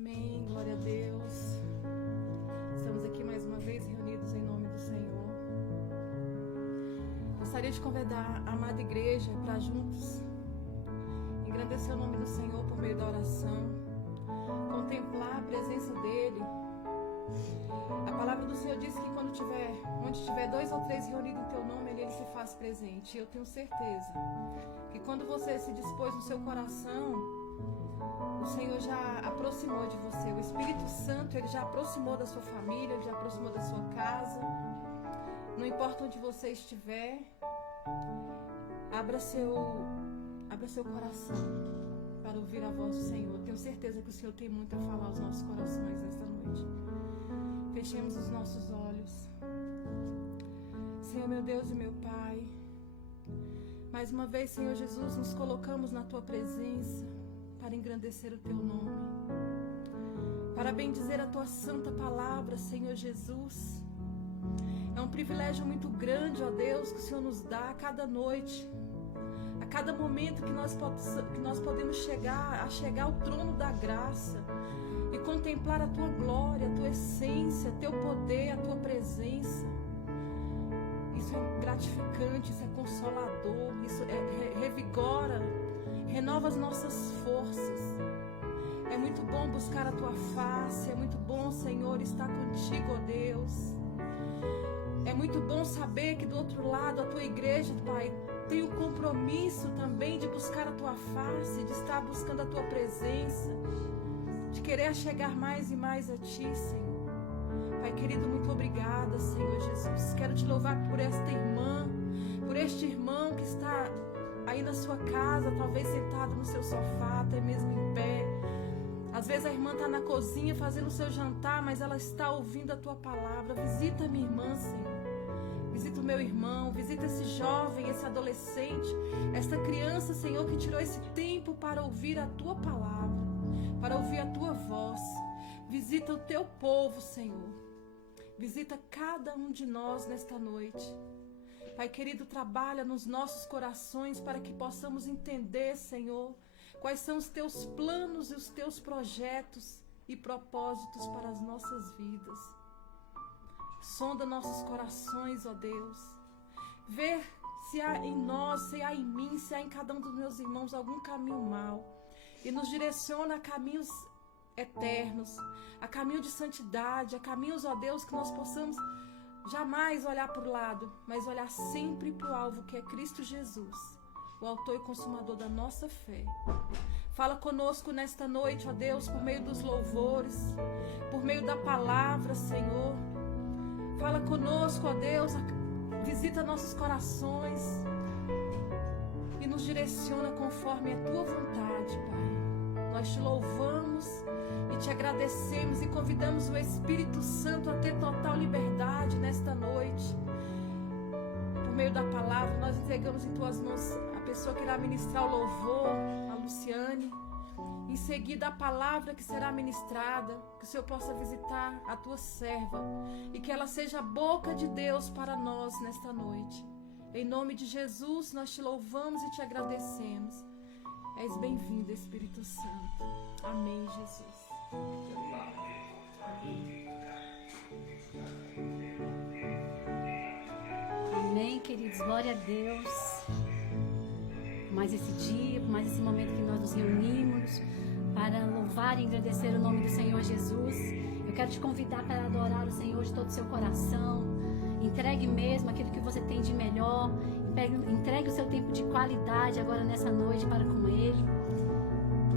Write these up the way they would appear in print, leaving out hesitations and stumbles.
Amém, glória a Deus. Estamos aqui mais uma vez reunidos em nome do Senhor. Gostaria de convidar a amada igreja para juntos engrandecer o nome do Senhor por meio da oração, contemplar a presença dEle. A palavra do Senhor diz que onde tiver 2 ou 3 reunidos em teu nome, Ele se faz presente. E eu tenho certeza que quando você se dispôs no seu coração, o Senhor já aproximou de você. O Espírito Santo, Ele já aproximou da sua família, Ele já aproximou da sua casa. Não importa onde você estiver, abra seu coração para ouvir a voz do Senhor. Tenho certeza que o Senhor tem muito a falar aos nossos corações nesta noite. Fechemos os nossos olhos. Senhor, meu Deus e meu Pai, mais uma vez, Senhor Jesus, nos colocamos na Tua presença para engrandecer o Teu nome, para bendizer a Tua santa palavra, Senhor Jesus. É um privilégio muito grande, ó Deus, que o Senhor nos dá a cada noite, a cada momento que nós podemos chegar ao trono da graça e contemplar a Tua glória, a Tua essência, Teu poder, a Tua presença. Isso é gratificante, isso é consolador, isso revigora, renova as nossas forças. É muito bom buscar a Tua face, é muito bom, Senhor, estar contigo, ó Deus. É muito bom saber que do outro lado a Tua igreja, Pai, tem o compromisso também de buscar a Tua face, de estar buscando a Tua presença, de querer chegar mais e mais a Ti, Senhor. Pai querido, muito obrigada, Senhor Jesus. Quero Te louvar por esta irmã, por este irmão que está aí na sua casa, talvez sentado no seu sofá, até mesmo em pé. Às vezes a irmã está na cozinha fazendo o seu jantar, mas ela está ouvindo a Tua palavra. Visita a minha irmã, Senhor. Visita o meu irmão, visita esse jovem, esse adolescente, esta criança, Senhor, que tirou esse tempo para ouvir a Tua palavra, para ouvir a Tua voz. Visita o Teu povo, Senhor. Visita cada um de nós nesta noite. Pai querido, trabalha nos nossos corações para que possamos entender, Senhor, quais são os Teus planos e os Teus projetos e propósitos para as nossas vidas. Sonda nossos corações, ó Deus. Vê se há em nós, se há em mim, se há em cada um dos meus irmãos algum caminho mau. E nos direciona a caminhos eternos, a caminho de santidade, a caminhos, ó Deus, que nós possamos jamais olhar para o lado, mas olhar sempre para o alvo, que é Cristo Jesus, o autor e consumador da nossa fé. Fala conosco nesta noite, ó Deus, por meio dos louvores, por meio da palavra, Senhor. Fala conosco, ó Deus, visita nossos corações e nos direciona conforme a Tua vontade, Pai. Nós Te louvamos e Te agradecemos e convidamos o Espírito Santo a ter total liberdade nesta noite. Por meio da palavra, nós entregamos em Tuas mãos a pessoa que irá ministrar o louvor, a Luciane. Em seguida, a palavra que será ministrada, que o Senhor possa visitar a Tua serva e que ela seja a boca de Deus para nós nesta noite. Em nome de Jesus, nós Te louvamos e Te agradecemos. És bem-vindo, Espírito Santo. Amém, Jesus. Amém, queridos. Glória a Deus. Por mais esse dia, por mais esse momento que nós nos reunimos para louvar e agradecer o nome do Senhor Jesus. Eu quero te convidar para adorar o Senhor de todo o seu coração. Entregue mesmo aquilo que você tem de melhor. Entregue o seu tempo de qualidade agora nessa noite para com Ele.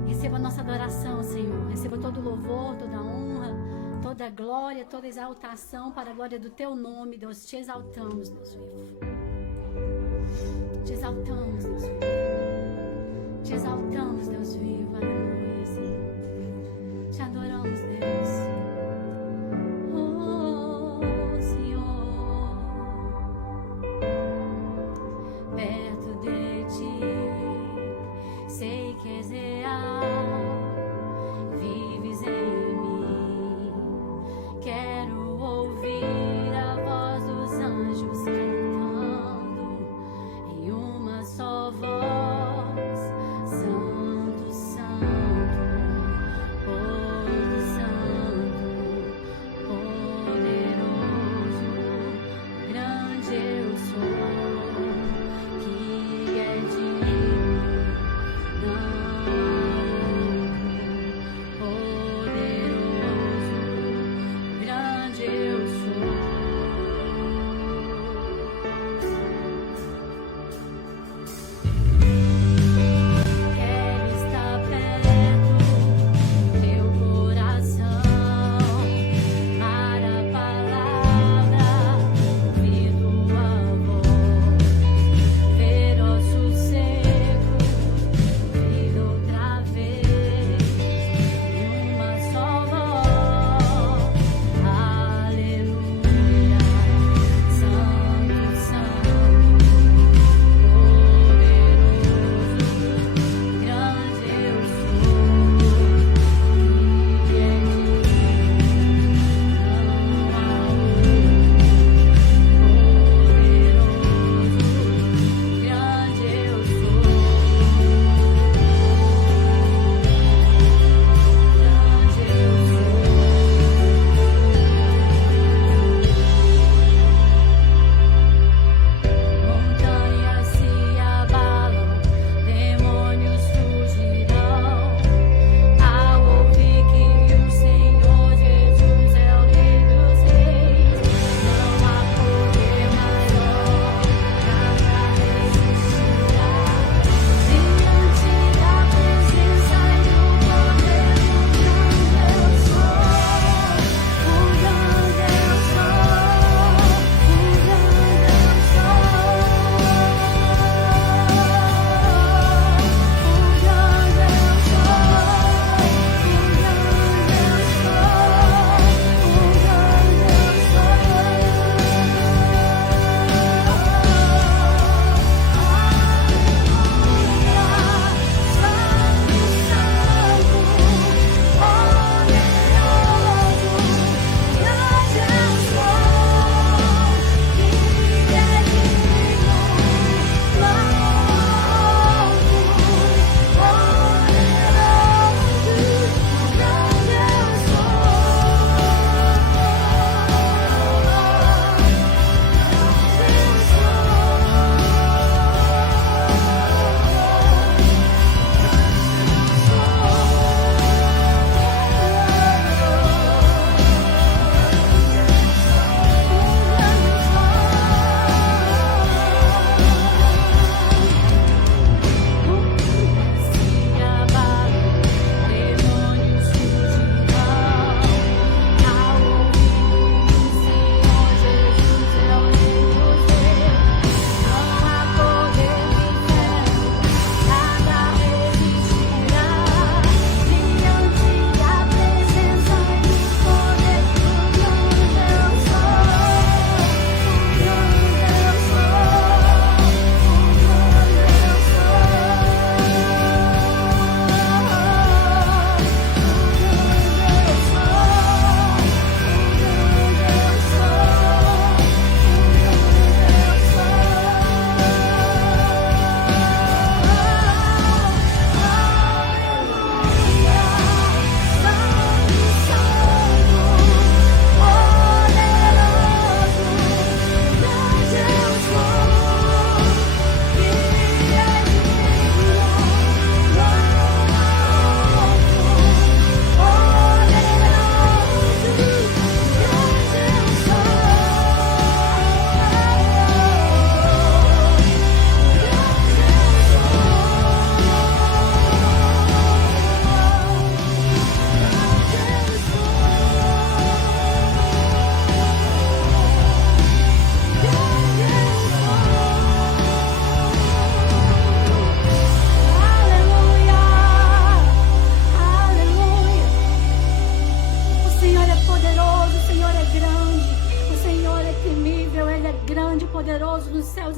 Receba a nossa adoração, Senhor. Receba todo o louvor, toda a honra, toda a glória, toda a exaltação para a glória do Teu nome, Deus. Te exaltamos, Deus vivo. Te exaltamos, Deus vivo. Te exaltamos, Deus vivo. Aleluia, Senhor. Te adoramos, Deus. Oh, Senhor. Perto de Ti, sei que és real. Vives em mim. Quero ouvir a voz dos anjos cantando em uma só voz. Santo, Santo.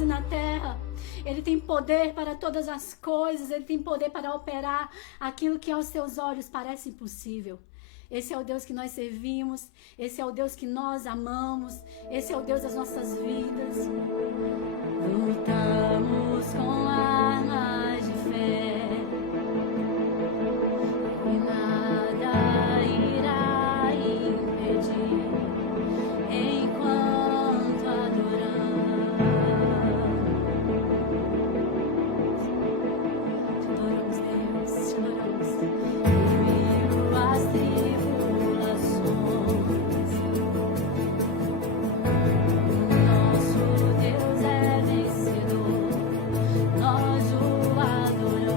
e na terra. Ele tem poder para todas as coisas. Ele tem poder para operar aquilo que aos seus olhos parece impossível. Esse é o Deus que nós servimos. Esse é o Deus que nós amamos. Esse é o Deus das nossas vidas. Lutamos com armas de fé e nada irá impedir enquanto adoramos. Te adoramos, Deus, te adoramos. Em meio às tribulações, nosso Deus é vencedor, nós o adoramos.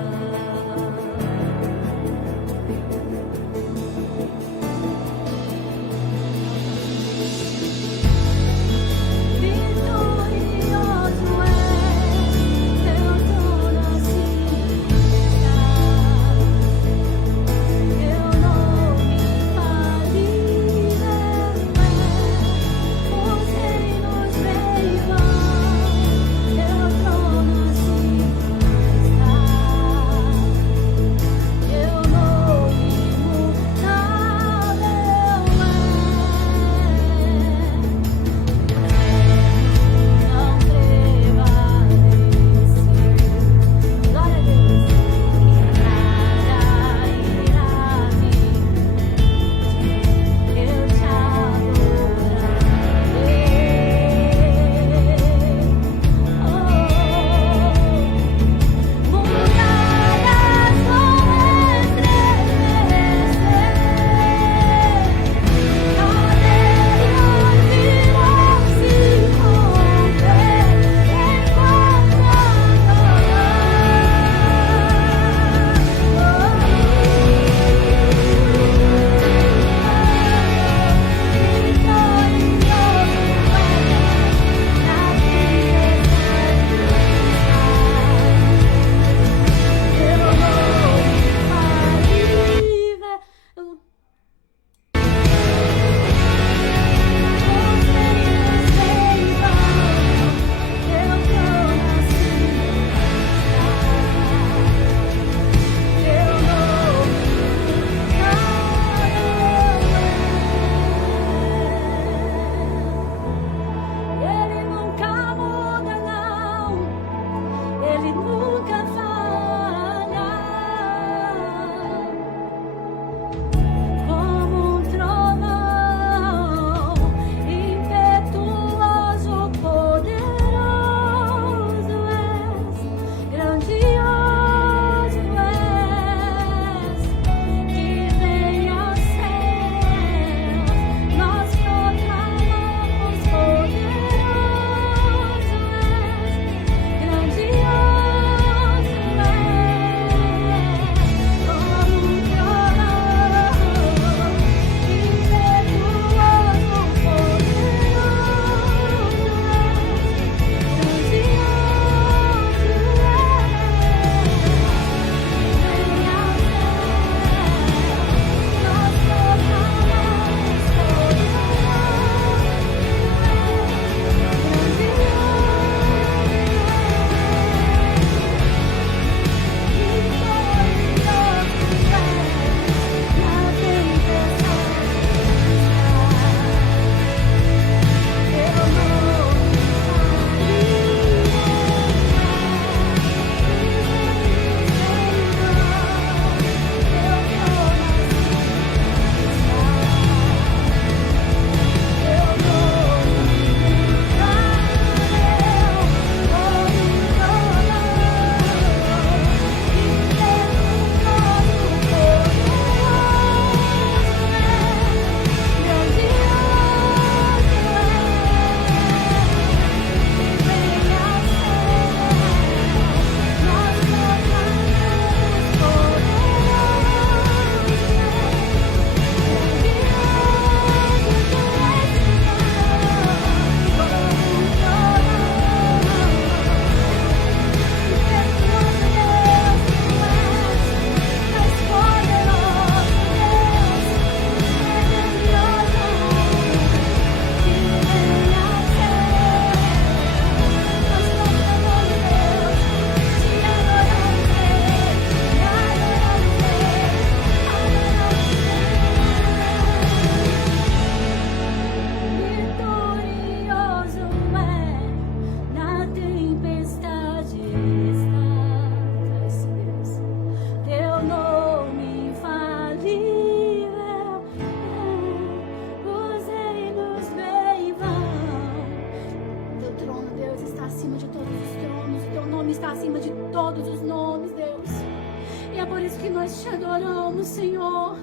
Senhor.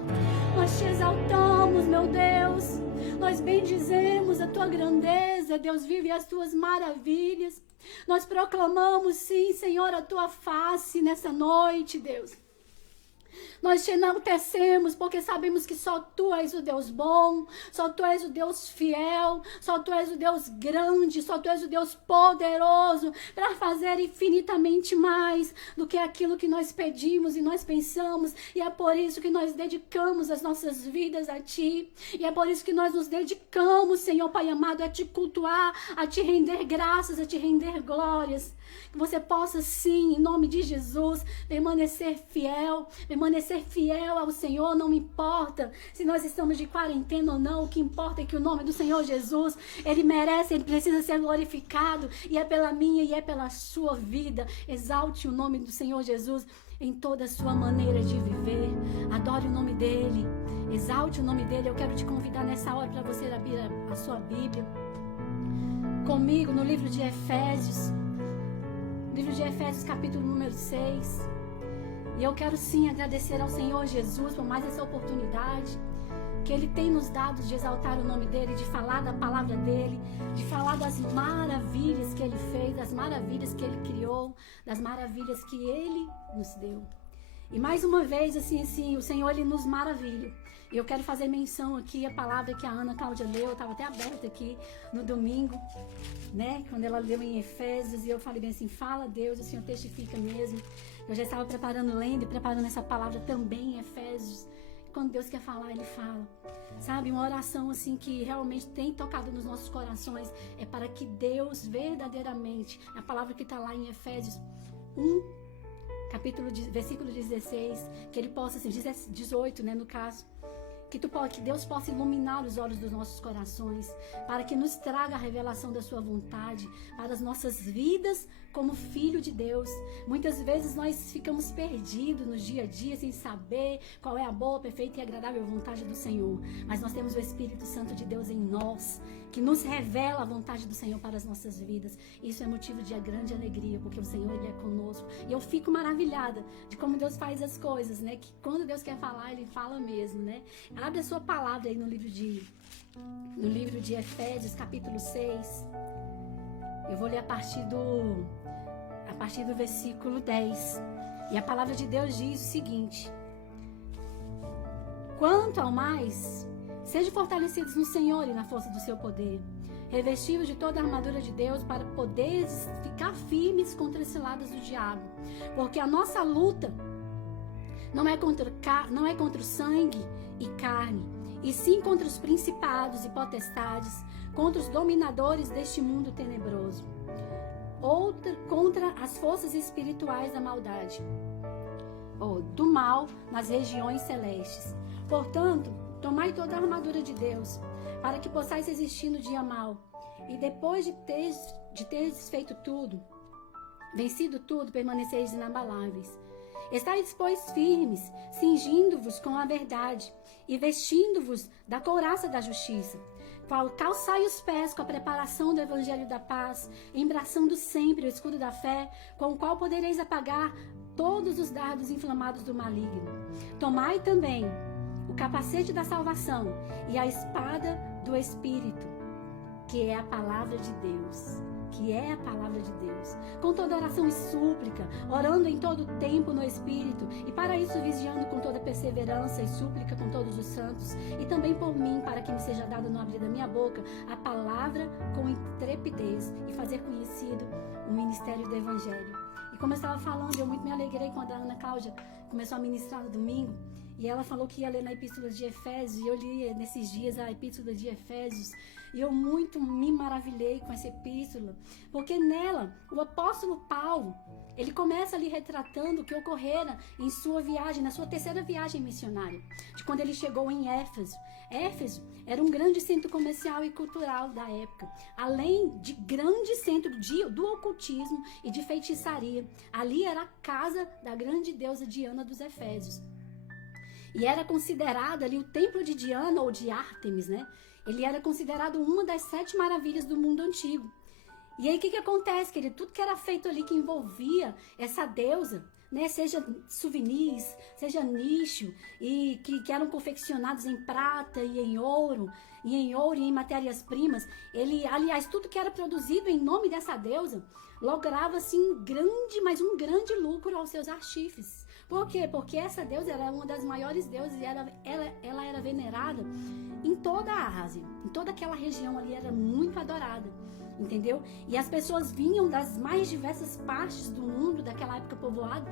Nós te exaltamos, meu Deus. Nós bendizemos a tua grandeza, Deus vive, as tuas maravilhas. Nós proclamamos, sim, Senhor, a tua face nessa noite, Deus. Nós te enaltecemos porque sabemos que só tu és o Deus bom, só tu és o Deus fiel, só tu és o Deus grande, só tu és o Deus poderoso para fazer infinitamente mais do que aquilo que nós pedimos e nós pensamos. E é por isso que nós dedicamos as nossas vidas a ti. E é por isso que nós nos dedicamos, Senhor Pai amado, a te cultuar, a te render graças, a te render glórias. Que você possa, sim, em nome de Jesus, permanecer fiel ao Senhor. Não importa se nós estamos de quarentena ou não, o que importa é que o nome do Senhor Jesus, Ele merece, Ele precisa ser glorificado, e é pela minha e é pela sua vida. Exalte o nome do Senhor Jesus em toda a sua maneira de viver. Adore o nome dEle, exalte o nome dEle. Eu quero te convidar nessa hora para você abrir a sua Bíblia comigo no livro de Efésios. Livro de Efésios, capítulo número 6. E eu quero sim agradecer ao Senhor Jesus por mais essa oportunidade que Ele tem nos dado de exaltar o nome dEle, de falar da palavra dEle, de falar das maravilhas que Ele fez, das maravilhas que Ele criou, das maravilhas que Ele nos deu. E mais uma vez, assim, o Senhor, Ele nos maravilha. E eu quero fazer menção aqui a palavra que a Ana Cláudia leu, eu estava até aberta aqui no domingo, né? Quando ela leu em Efésios, e eu falei bem assim, fala Deus, o Senhor testifica mesmo. Eu já estava lendo e preparando essa palavra também em Efésios. Quando Deus quer falar, Ele fala. Sabe, uma oração assim que realmente tem tocado nos nossos corações é para que Deus verdadeiramente, a palavra que está lá em Efésios 1, versículo 16, que Ele possa, assim, 18, né, no caso, que Deus possa iluminar os olhos dos nossos corações, para que nos traga a revelação da sua vontade para as nossas vidas como filho de Deus. Muitas vezes nós ficamos perdidos no dia a dia sem saber qual é a boa, perfeita e agradável vontade do Senhor, mas nós temos o Espírito Santo de Deus em nós, que nos revela a vontade do Senhor para as nossas vidas. Isso é motivo de grande alegria, porque o Senhor, Ele é conosco. E eu fico maravilhada de como Deus faz as coisas, né? Que quando Deus quer falar, Ele fala mesmo, né? Abre a sua palavra aí no livro de Efésios, capítulo 6. Eu vou ler a partir do versículo 10. E a palavra de Deus diz o seguinte: quanto ao mais, sejam fortalecidos no Senhor e na força do seu poder, revestidos de toda a armadura de Deus, para poderes ficar firmes contra as ciladas do diabo. Porque a nossa luta não é contra o sangue e carne, e sim contra os principados e potestades, contra os dominadores deste mundo tenebroso, contra as forças espirituais da maldade, do mal nas regiões celestes. Portanto, tomai toda a armadura de Deus, para que possais resistir no dia mau, e depois de teres feito tudo, vencido tudo, permaneceis inabaláveis. Estais, pois, firmes, cingindo-vos com a verdade, e vestindo-vos da couraça da justiça. Calçai os pés com a preparação do evangelho da paz, embraçando sempre o escudo da fé, com o qual podereis apagar todos os dardos inflamados do maligno. Tomai também o capacete da salvação e a espada do Espírito, que é a palavra de Deus. Com toda oração e súplica, orando em todo tempo no Espírito, e para isso vigiando com toda perseverança e súplica com todos os santos, e também por mim, para que me seja dado no abrir da minha boca a palavra com intrepidez, e fazer conhecido o ministério do Evangelho. E como eu estava falando, eu muito me alegrei quando a Ana Cláudia começou a ministrar no domingo, e ela falou que ia ler na Epístola de Efésios, e eu li nesses dias a Epístola de Efésios, e eu muito me maravilhei com essa epístola, porque nela o apóstolo Paulo, ele começa ali retratando o que ocorrera em sua viagem, na sua terceira viagem missionária, de quando ele chegou em Éfeso. Éfeso era um grande centro comercial e cultural da época, além de grande centro do ocultismo e de feitiçaria. Ali era a casa da grande deusa Diana dos Efésios. E era considerado ali o templo de Diana ou de Ártemis, né? Ele era considerado uma das 7 maravilhas do mundo antigo. E aí o que acontece, querido? Tudo que era feito ali que envolvia essa deusa, né, seja souvenirs, seja nicho, e que eram confeccionados em prata e em ouro e em matérias-primas. Aliás, tudo que era produzido em nome dessa deusa lograva assim um grande lucro aos seus artífices. Por quê? Porque essa deusa era uma das maiores deusas e ela era venerada em toda a Ásia, em toda aquela região ali, era muito adorada. Entendeu? E as pessoas vinham das mais diversas partes do mundo, daquela época povoada,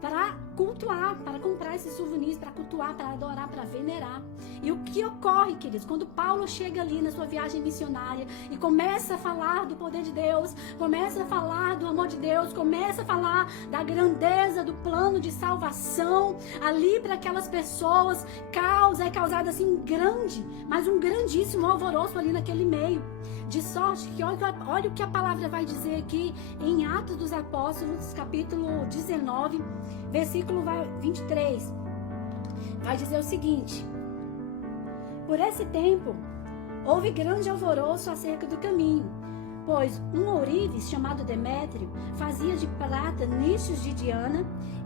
para cultuar, para comprar esses souvenirs, para cultuar, para adorar, para venerar. E o que ocorre, queridos, quando Paulo chega ali na sua viagem missionária e começa a falar do poder de Deus, começa a falar do amor de Deus, começa a falar da grandeza do plano de salvação, ali para aquelas pessoas, é causado assim um grandíssimo alvoroço ali naquele meio. De sorte que olha o que a palavra vai dizer aqui em Atos dos Apóstolos, capítulo 19, versículo 23. Vai dizer o seguinte: por esse tempo, houve grande alvoroço acerca do caminho, pois um ourives chamado Demétrio fazia de prata nichos de Diana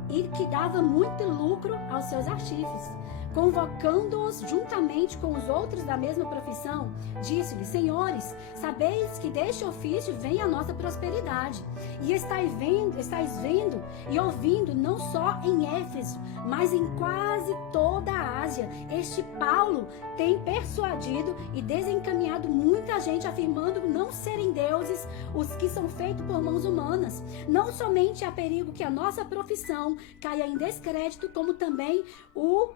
e que dava muito lucro aos seus artífices. Convocando-os juntamente com os outros da mesma profissão, disse-lhes: Senhores, sabeis que deste ofício vem a nossa prosperidade, e estáis vendo e ouvindo não só em Éfeso, mas em quase toda a Ásia. Este Paulo tem persuadido e desencaminhado muita gente, afirmando não serem deuses os que são feitos por mãos humanas. Não somente há perigo que a nossa profissão caia em descrédito, como também o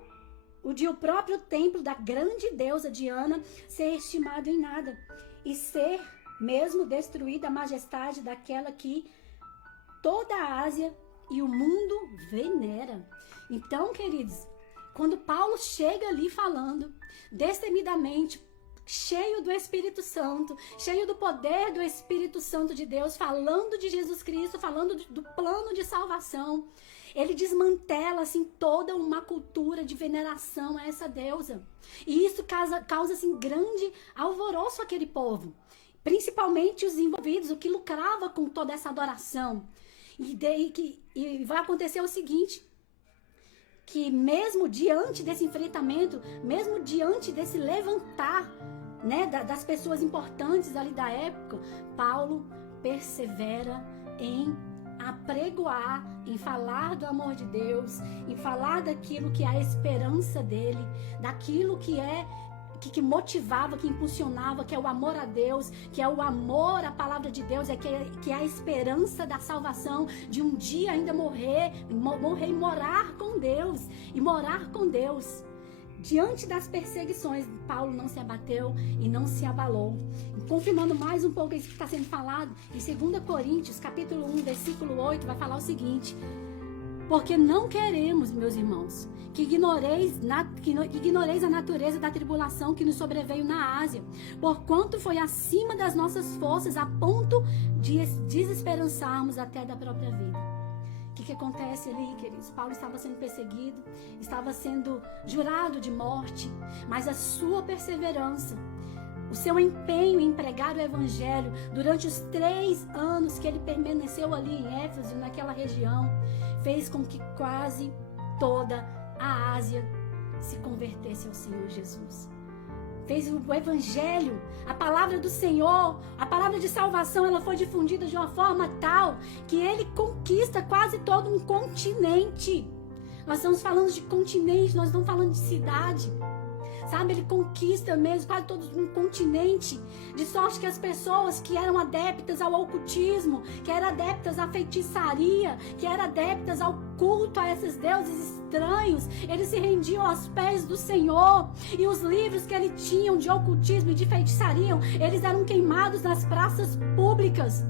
de o próprio templo da grande deusa Diana ser estimado em nada, e ser mesmo destruída a majestade daquela que toda a Ásia e o mundo venera. Então, queridos, quando Paulo chega ali falando destemidamente, cheio do Espírito Santo, cheio do poder do Espírito Santo de Deus, falando de Jesus Cristo, falando do plano de salvação, ele desmantela assim toda uma cultura de veneração a essa deusa. E isso causa assim grande alvoroço àquele povo, principalmente os envolvidos, o que lucrava com toda essa adoração. E vai acontecer o seguinte, que mesmo diante desse enfrentamento, mesmo diante desse levantar, né, das pessoas importantes ali da época, Paulo persevera em apregoar, em falar do amor de Deus, em falar daquilo que é a esperança dele, daquilo que motivava, que impulsionava, que é o amor a Deus, que é o amor à palavra de Deus, que é a esperança da salvação, de um dia ainda morrer e morar com Deus, e morar com Deus. Diante das perseguições, Paulo não se abateu e não se abalou. Confirmando mais um pouco isso que está sendo falado, em 2 Coríntios, capítulo 1, versículo 8, vai falar o seguinte: porque não queremos, meus irmãos, que ignoreis a natureza da tribulação que nos sobreveio na Ásia, porquanto foi acima das nossas forças, a ponto de desesperançarmos até da própria vida. O que acontece ali, queridos? Paulo estava sendo perseguido, estava sendo jurado de morte, mas a sua perseverança, o seu empenho em pregar o evangelho durante os 3 anos que ele permaneceu ali em Éfeso, naquela região, fez com que quase toda a Ásia se convertesse ao Senhor Jesus. Fez o evangelho, a palavra do Senhor, a palavra de salvação, ela foi difundida de uma forma tal que ele conquista quase todo um continente. Nós estamos falando de continente, nós estamos falando de cidade. Sabe, ele conquista mesmo quase todo um continente, de sorte que as pessoas que eram adeptas ao ocultismo, que eram adeptas à feitiçaria, que eram adeptas ao culto a esses deuses estranhos, eles se rendiam aos pés do Senhor, e os livros que ele tinha de ocultismo e de feitiçaria, eles eram queimados nas praças públicas.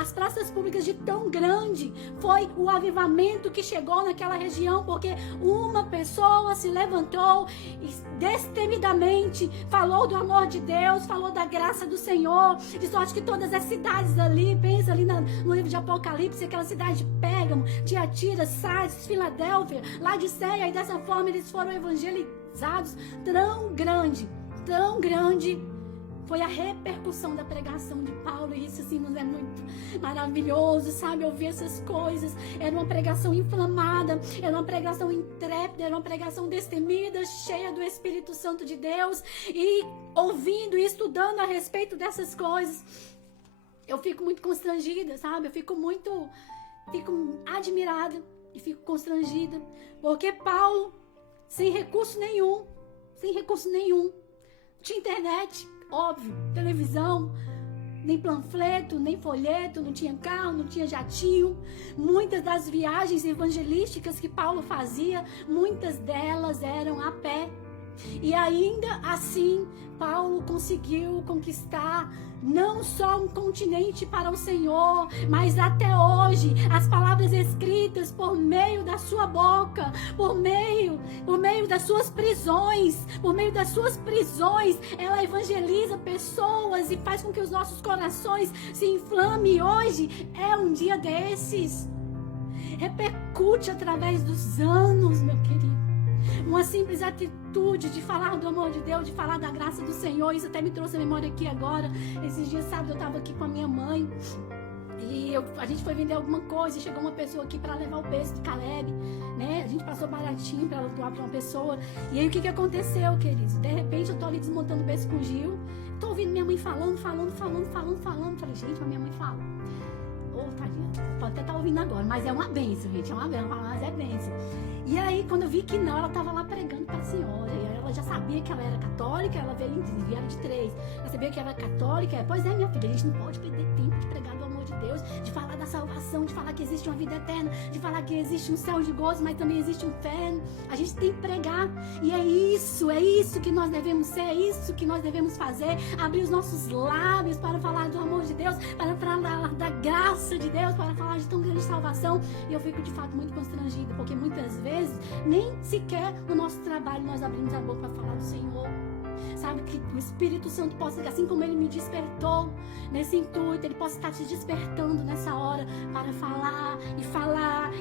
As praças públicas, de tão grande foi o avivamento que chegou naquela região, porque uma pessoa se levantou e destemidamente falou do amor de Deus, falou da graça do Senhor, de sorte que todas as cidades ali, pensa ali no livro de Apocalipse, aquela cidade de Pérgamo, Tiatira, Sardes, Filadélfia, Laodiceia, e dessa forma eles foram evangelizados. Tão grande foi a repercussão da pregação de Paulo, e isso assim nos é muito maravilhoso, sabe, ouvir essas coisas. Era uma pregação inflamada, era uma pregação intrépida, era uma pregação destemida, cheia do Espírito Santo de Deus, e ouvindo e estudando a respeito dessas coisas, eu fico muito constrangida, sabe, eu fico admirada e fico constrangida, porque Paulo, sem recurso nenhum, não tinha internet, óbvio, televisão, nem panfleto, nem folheto, não tinha carro, não tinha jatinho. Muitas das viagens evangelísticas que Paulo fazia, muitas delas eram a pé. E ainda assim, Paulo conseguiu conquistar não só um continente para o Senhor, mas até hoje, as palavras escritas por meio da sua boca, por meio das suas prisões, ela evangeliza pessoas e faz com que os nossos corações se inflamem. Hoje é um dia desses. Repercute através dos anos, meu querido. Uma simples atitude de falar do amor de Deus, de falar da graça do Senhor. Isso até me trouxe a memória aqui agora. Esses dias, sábado, eu estava aqui com a minha mãe e a gente foi vender alguma coisa e chegou uma pessoa aqui para levar o berço de Caleb, né? A gente passou baratinho para doar para uma pessoa. E aí o que aconteceu, queridos? De repente eu tô ali desmontando o berço com o Gil, tô ouvindo minha mãe falando. Falei, gente, a minha mãe fala. Ô, tadinha, pode até estar ouvindo agora, mas é uma bênção, gente, é uma bênção, mas é bênção. E aí, quando eu vi que não, ela estava lá pregando para a senhora, e ela já sabia que ela era católica, ela vieram de 3, ela sabia que ela era católica. Pois é, minha filha, a gente não pode perder tempo de pregar do amor de Deus, de falar da salvação, de falar que existe uma vida eterna, de falar que existe um céu de gozo, mas também existe um inferno. A gente tem que pregar, e é isso que nós devemos ser, é isso que nós devemos fazer, abrir os nossos lábios para falar do amor de Deus, para falar da graça de Deus, para falar de tão grande salvação. E eu fico de fato muito constrangida, porque muitas vezes nem sequer no nosso trabalho nós abrimos a boca para falar do Senhor. Sabe, que o Espírito Santo possa, assim como Ele me despertou nesse intuito, Ele possa estar te despertando nessa hora para falar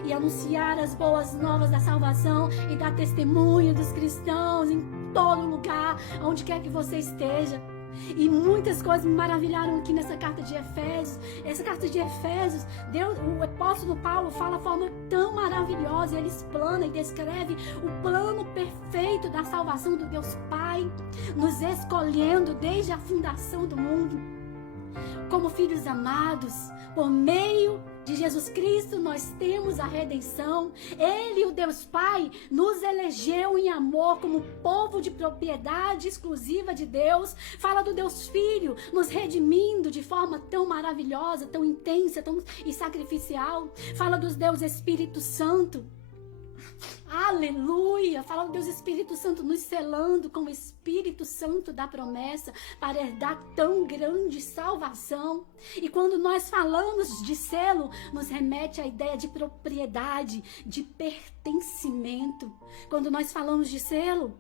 e anunciar as boas novas da salvação e dar testemunho dos cristãos em todo lugar, onde quer que você esteja. E muitas coisas me maravilharam aqui nessa carta de Efésios. Essa carta de Efésios, o apóstolo Paulo fala de forma tão maravilhosa. Ele explana e descreve o plano perfeito da salvação do Deus Pai, nos escolhendo desde a fundação do mundo como filhos amados. Por meio de Jesus Cristo nós temos a redenção. Ele, o Deus Pai, nos elegeu em amor como povo de propriedade exclusiva de Deus. Fala do Deus Filho nos redimindo de forma tão maravilhosa, tão intensa, e sacrificial. Fala do Deus Espírito Santo. Aleluia! Fala do Deus Espírito Santo nos selando com o Espírito Santo da promessa para herdar tão grande salvação. E quando nós falamos de selo, nos remete à ideia de propriedade, de pertencimento. Quando nós falamos de selo,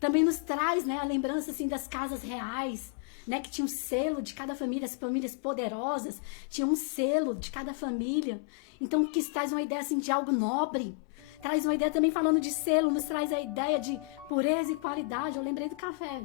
também nos traz, né, a lembrança assim, das casas reais, né, que tinha um selo de cada família. As famílias poderosas tinham um selo de cada família. Então, que traz uma ideia assim, de algo nobre. Traz uma ideia também, falando de selo, nos traz a ideia de pureza e qualidade. Eu lembrei do café,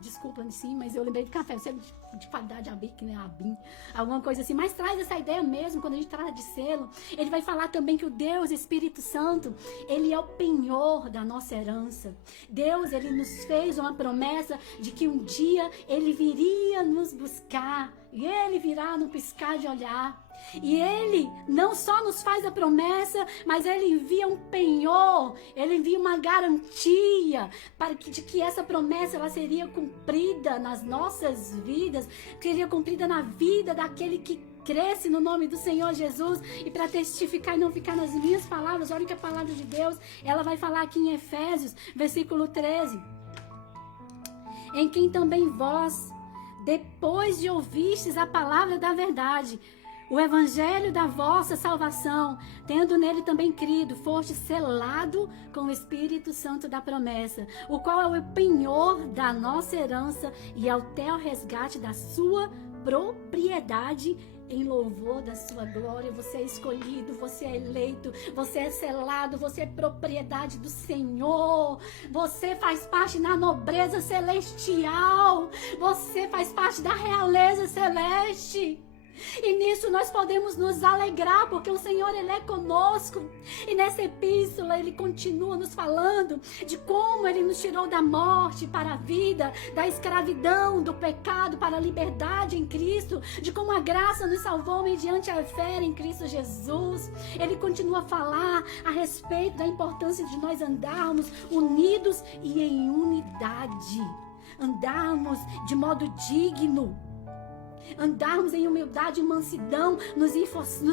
desculpa assim, mas eu lembrei do café, selo de qualidade, ABIC, né, ABIN, alguma coisa assim. Mas traz essa ideia mesmo, quando a gente trata de selo. Ele vai falar também que o Deus Espírito Santo, Ele é o penhor da nossa herança. Deus, Ele nos fez uma promessa de que um dia Ele viria nos buscar, e Ele virá no piscar de olhar. E Ele não só nos faz a promessa, mas Ele envia um penhor, Ele envia uma garantia de que essa promessa ela seria cumprida nas nossas vidas, seria cumprida na vida daquele que cresce no nome do Senhor Jesus. E para testificar e não ficar nas minhas palavras, olha que a palavra de Deus, ela vai falar aqui em Efésios, versículo 13. Em quem também vós, depois de ouvistes a palavra da verdade, o evangelho da vossa salvação, tendo nele também crido, foste selado com o Espírito Santo da promessa, o qual é o penhor da nossa herança e é o resgate da sua propriedade em louvor da sua glória. Você é escolhido, você é eleito, você é selado, você é propriedade do Senhor. Você faz parte da nobreza celestial. Você faz parte da realeza celeste. E nisso nós podemos nos alegrar, porque o Senhor, Ele é conosco. E nessa epístola Ele continua nos falando de como Ele nos tirou da morte para a vida, da escravidão, do pecado para a liberdade em Cristo, de como a graça nos salvou mediante a fé em Cristo Jesus. Ele continua a falar a respeito da importância de nós andarmos unidos e em unidade, andarmos de modo digno, andarmos em humildade e mansidão, nos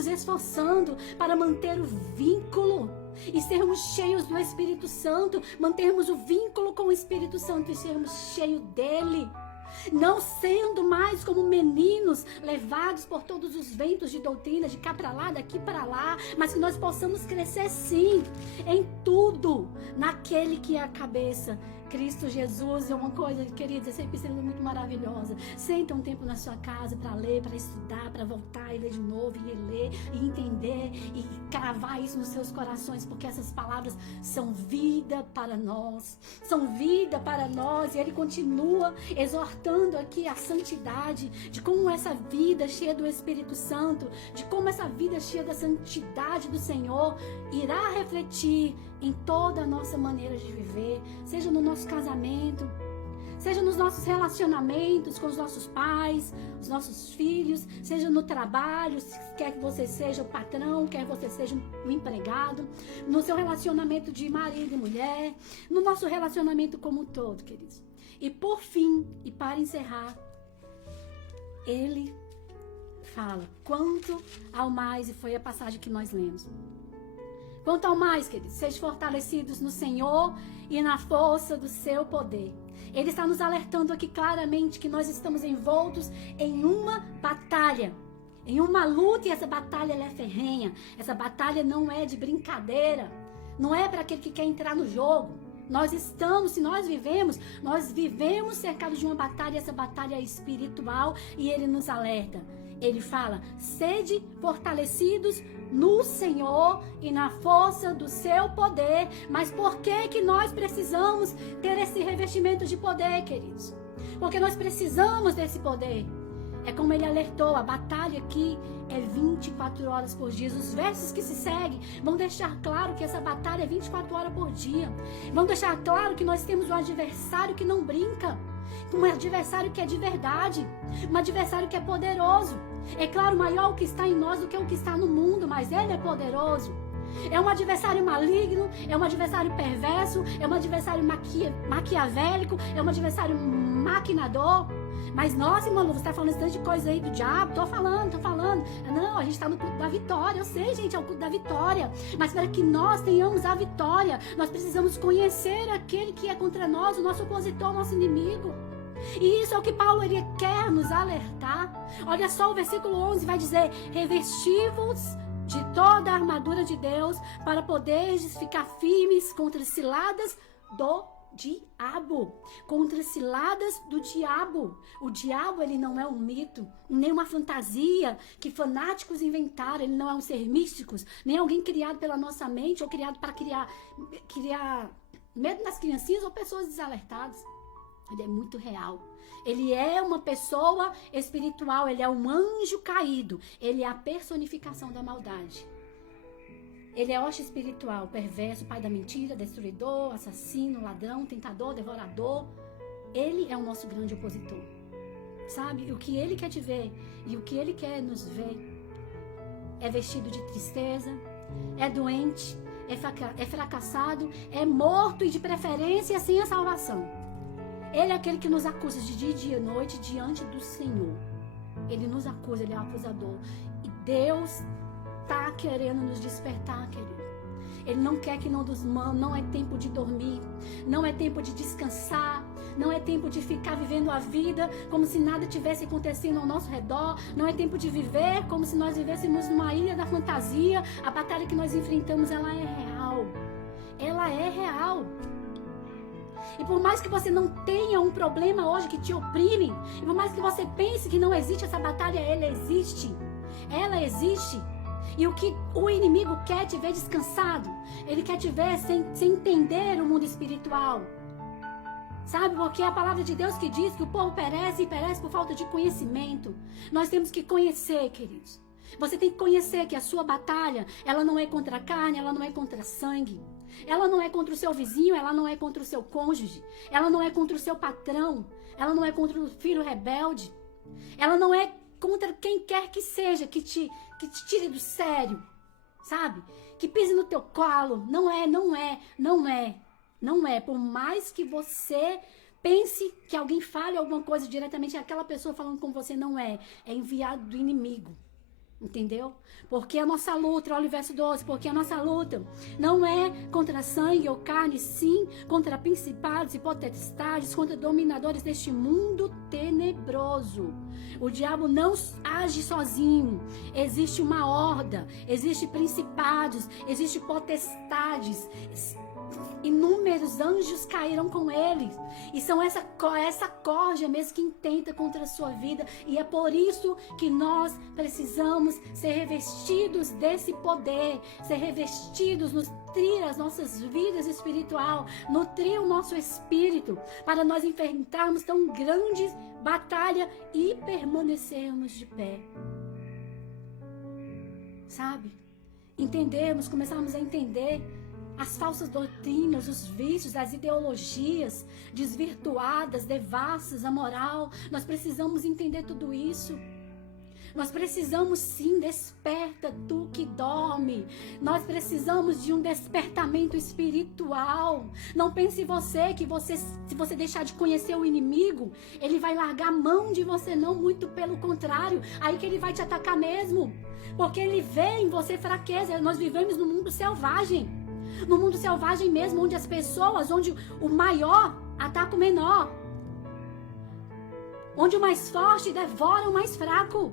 esforçando para manter o vínculo e sermos cheios do Espírito Santo, mantermos o vínculo com o Espírito Santo e sermos cheios dele. Não sendo mais como meninos levados por todos os ventos de doutrina, de cá para lá, daqui para lá, mas que nós possamos crescer sim, em tudo, naquele que é a cabeça, Cristo Jesus. É uma coisa, queridos, essa epístola é muito maravilhosa. Senta um tempo na sua casa para ler, para estudar, para voltar e ler de novo, e reler, e entender, e cravar isso nos seus corações, porque essas palavras são vida para nós, são vida para nós. E ele continua exortando aqui a santidade, de como essa vida cheia do Espírito Santo, de como essa vida cheia da santidade do Senhor irá refletir em toda a nossa maneira de viver, seja no nosso casamento, seja nos nossos relacionamentos com os nossos pais, os nossos filhos, seja no trabalho, quer que você seja o patrão, quer que você seja o empregado, no seu relacionamento de marido e mulher, no nosso relacionamento como um todo, queridos. E por fim, e para encerrar, ele fala, quanto ao mais, e foi a passagem que nós lemos, quanto ao mais, queridos, sejam fortalecidos no Senhor e na força do seu poder. Ele está nos alertando aqui claramente que nós estamos envoltos em uma batalha, em uma luta, e essa batalha ela é ferrenha. Essa batalha não é de brincadeira, não é para aquele que quer entrar no jogo. Nós vivemos cercados de uma batalha, essa batalha é espiritual, e ele nos alerta. Ele fala, sede fortalecidos no Senhor e na força do seu poder. Mas por que nós precisamos ter esse revestimento de poder, queridos? Porque nós precisamos desse poder. É como ele alertou, a batalha aqui é 24 horas por dia. Os versos que se seguem vão deixar claro que essa batalha é 24 horas por dia. Vão deixar claro que nós temos um adversário que não brinca, um adversário que é de verdade, um adversário que é poderoso. É claro, maior o que está em nós do que o que está no mundo, mas ele é poderoso. É um adversário maligno, é um adversário perverso, é um adversário maquiavélico, é um adversário maquinador. Mas nossa, irmã Lu, você está falando esse tanto de coisa aí do diabo? Tô falando. Não, a gente está no culto da vitória. Eu sei, gente, é o culto da vitória. Mas para que nós tenhamos a vitória, nós precisamos conhecer aquele que é contra nós, o nosso opositor, o nosso inimigo. E isso é o que Paulo ele quer nos alertar. Olha só, o versículo 11 vai dizer, revesti-vos de toda a armadura de Deus para poderes ficar firmes contra as ciladas do diabo. Contra as ciladas do diabo. O diabo, ele não é um mito, nem uma fantasia que fanáticos inventaram. Ele não é um ser místico, nem alguém criado pela nossa mente ou criado para criar medo nas criancinhas ou pessoas desalertadas. Ele é muito real. Ele é uma pessoa espiritual, ele é um anjo caído. Ele é a personificação da maldade. Ele é hoste espiritual, perverso, pai da mentira, destruidor, assassino, ladrão, tentador, devorador. Ele é o nosso grande opositor. Sabe? O que ele quer te ver e o que ele quer nos ver é vestido de tristeza, é doente, é fracassado, é morto e de preferência sem a salvação. Ele é aquele que nos acusa de dia e de noite diante do Senhor. Ele nos acusa, ele é o acusador. E Deus está querendo nos despertar, querido. Ele não quer que não é tempo de dormir, não é tempo de descansar, não é tempo de ficar vivendo a vida como se nada tivesse acontecendo ao nosso redor, não é tempo de viver como se nós vivêssemos numa ilha da fantasia. A batalha que nós enfrentamos, ela é real. Ela é real. E por mais que você não tenha um problema hoje que te oprime, e por mais que você pense que não existe essa batalha, ela existe. ela existe. E o que o inimigo quer te ver descansado, ele quer te ver sem entender o mundo espiritual. Sabe, porque é a palavra de Deus que diz que o povo perece e perece por falta de conhecimento. Nós temos que conhecer, queridos. Você tem que conhecer que a sua batalha, ela não é contra a carne, ela não é contra sangue. Ela não é contra o seu vizinho, ela não é contra o seu cônjuge. Ela não é contra o seu patrão. Ela não é contra o filho rebelde. Ela não é contra quem quer que seja, que te tire do sério, sabe? Que pise no teu colo. Não é. Por mais que você pense que alguém fale alguma coisa diretamente, aquela pessoa falando com você não é. É enviado do inimigo. Entendeu? Porque a nossa luta, olha o verso 12, porque a nossa luta não é contra sangue ou carne, sim contra principados e potestades, contra dominadores deste mundo tenebroso. O diabo não age sozinho. Existe uma horda, existe principados, existe potestades. Inúmeros anjos caíram com eles. E são essa corja mesmo que intenta contra a sua vida. E é por isso que nós precisamos ser revestidos desse poder. Ser revestidos, nutrir as nossas vidas espiritual. Nutrir o nosso espírito. Para nós enfrentarmos tão grande batalha e permanecermos de pé. Sabe? Entendermos, começarmos a entender as falsas doutrinas, os vícios, as ideologias desvirtuadas, devassas, a moral. Nós precisamos entender tudo isso. Nós precisamos sim, desperta tu que dorme. Nós precisamos de um despertamento espiritual. Não pense você que se você deixar de conhecer o inimigo, ele vai largar a mão de você, não, muito pelo contrário. Aí que ele vai te atacar mesmo. Porque ele vê em você fraqueza. Nós vivemos num mundo selvagem. No mundo selvagem mesmo, onde as pessoas, onde o maior ataca o menor. Onde o mais forte devora o mais fraco.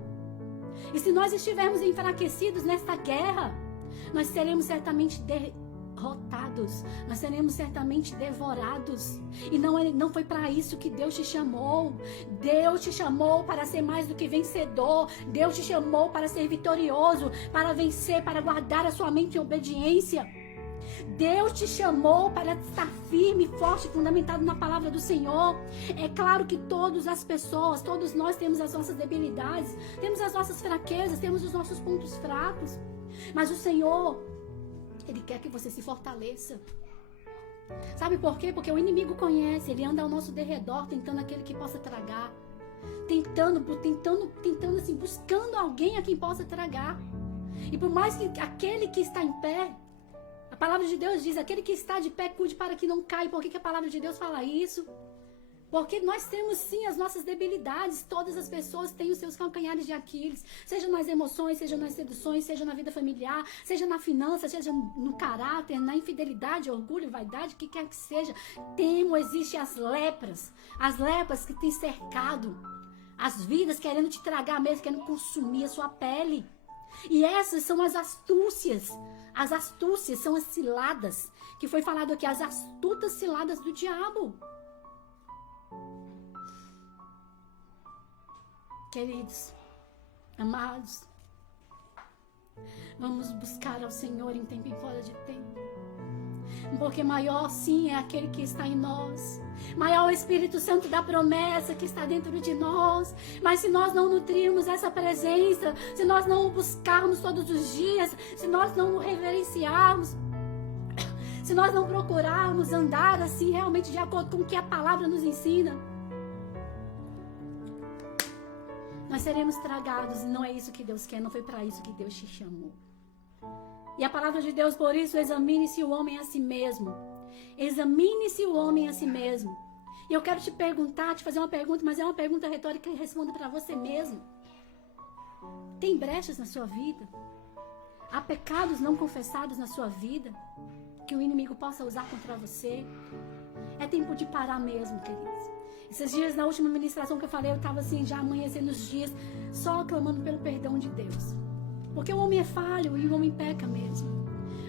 E se nós estivermos enfraquecidos nesta guerra, nós seremos certamente derrotados. Nós seremos certamente devorados. E não foi para isso que Deus te chamou. Deus te chamou para ser mais do que vencedor. Deus te chamou para ser vitorioso, para vencer, para guardar a sua mente em obediência. Deus te chamou para estar firme, forte, fundamentado na palavra do Senhor. É claro que todas as pessoas, todos nós temos as nossas debilidades, temos as nossas fraquezas, temos os nossos pontos fracos. Mas o Senhor, Ele quer que você se fortaleça. Sabe por quê? Porque o inimigo conhece, ele anda ao nosso derredor, tentando aquele que possa tragar. Tentando assim, buscando alguém a quem possa tragar. E por mais que aquele que está em pé, a palavra de Deus diz, aquele que está de pé, cuide para que não caia. Por que a palavra de Deus fala isso? Porque nós temos sim as nossas debilidades. Todas as pessoas têm os seus calcanhares de Aquiles. Seja nas emoções, seja nas seduções, seja na vida familiar, seja na finança, seja no caráter, na infidelidade, orgulho, vaidade, o que quer que seja. Existem as lepras que têm cercado as vidas, querendo te tragar mesmo, querendo consumir a sua pele. E essas são as astúcias. As astúcias são as ciladas, que foi falado aqui, as astutas ciladas do diabo. Queridos, amados, vamos buscar ao Senhor em tempo e fora de tempo. Porque maior sim é aquele que está em nós. Maior é o Espírito Santo da promessa que está dentro de nós. Mas se nós não nutrirmos essa presença, se nós não o buscarmos todos os dias, se nós não o reverenciarmos, se nós não procurarmos andar assim realmente de acordo com o que a palavra nos ensina, nós seremos tragados. E não é isso que Deus quer, não foi para isso que Deus te chamou. E a palavra de Deus, por isso, examine-se o homem a si mesmo. Examine-se o homem a si mesmo. E eu quero te fazer uma pergunta, mas é uma pergunta retórica, e responda para você mesmo. Tem brechas na sua vida? Há pecados não confessados na sua vida que o inimigo possa usar contra você? É tempo de parar mesmo, queridos. Esses dias, na última ministração que eu falei, eu estava assim, já amanhecendo os dias, só clamando pelo perdão de Deus. Porque o homem é falho e o homem peca mesmo.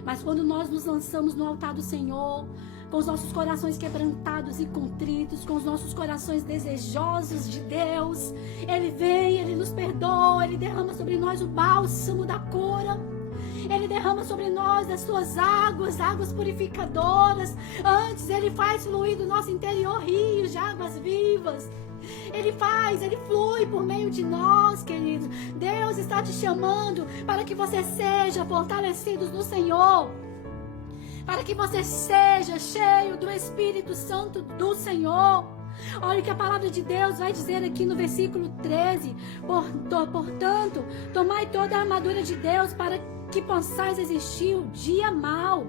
Mas quando nós nos lançamos no altar do Senhor, com os nossos corações quebrantados e contritos, com os nossos corações desejosos de Deus. Ele vem, Ele nos perdoa, Ele derrama sobre nós o bálsamo da cura. Ele derrama sobre nós das suas águas, águas purificadoras. Antes Ele faz fluir do nosso interior rios de águas vivas. Ele flui por meio de nós, queridos. Deus está te chamando para que você seja fortalecido no Senhor, para que você seja cheio do Espírito Santo do Senhor. Olha o que a palavra de Deus vai dizer aqui no versículo 13. Portanto, tomai toda a armadura de Deus para que possais resistir o dia mau.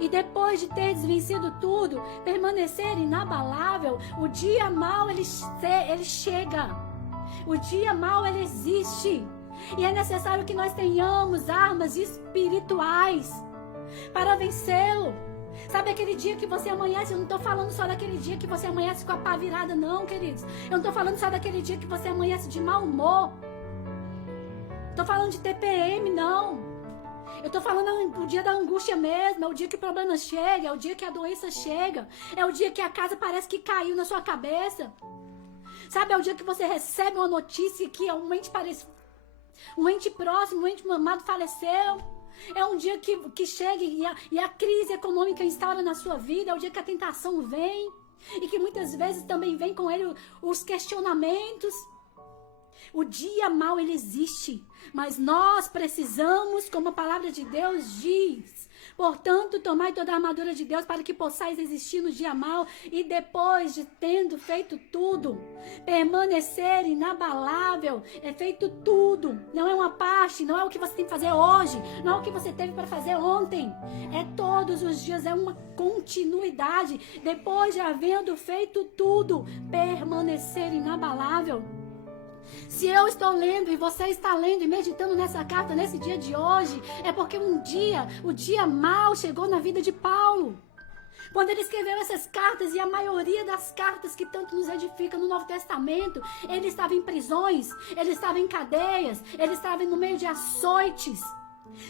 E depois de teres vencido tudo, permanecer inabalável. O dia mau ele chega. O dia mau ele existe. E é necessário que nós tenhamos armas espirituais para vencê-lo. Sabe aquele dia que você amanhece? Eu não estou falando só daquele dia que você amanhece com a pá virada, não, queridos. Eu não estou falando só daquele dia que você amanhece de mau humor. Estou falando de TPM, não. Eu estou falando do dia da angústia mesmo. É o dia que o problema chega, é o dia que a doença chega, é o dia que a casa parece que caiu na sua cabeça. Sabe, é o dia que você recebe uma notícia que um ente próximo, um ente amado faleceu. É um dia que chega e a crise econômica instaura na sua vida. É o dia que a tentação vem e que muitas vezes também vem com ele os questionamentos. O dia mau ele existe, mas nós precisamos, como a palavra de Deus diz, portanto, tomai toda a armadura de Deus para que possais resistir no dia mau e depois de tendo feito tudo, permanecer inabalável. É feito tudo, não é uma parte, não é o que você tem que fazer hoje, não é o que você teve para fazer ontem, é todos os dias, é uma continuidade. Depois de havendo feito tudo, permanecer inabalável. Se eu estou lendo e você está lendo e meditando nessa carta nesse dia de hoje, é porque o dia mau chegou na vida de Paulo. Quando ele escreveu essas cartas, e a maioria das cartas que tanto nos edificam no Novo Testamento, ele estava em prisões, ele estava em cadeias, ele estava no meio de açoites.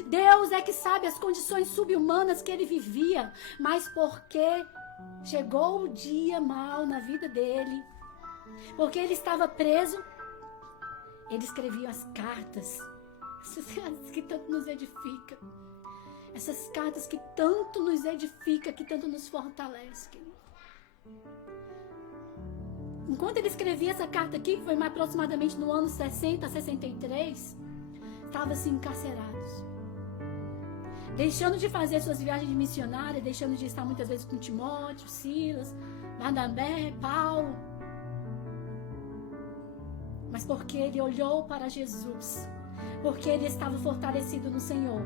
Deus é que sabe as condições subhumanas que ele vivia, mas porque chegou o dia mau na vida dele, porque ele estava preso, ele escrevia as cartas, essas cartas que tanto nos edificam, essas cartas que tanto nos edificam, que tanto nos fortalecem. Enquanto ele escrevia essa carta aqui, que foi mais aproximadamente no ano 60 a 63, estavam-se encarcerados, deixando de fazer suas viagens missionárias, deixando de estar muitas vezes com Timóteo, Silas, Barnabé, Paulo. Mas porque ele olhou para Jesus, porque ele estava fortalecido no Senhor,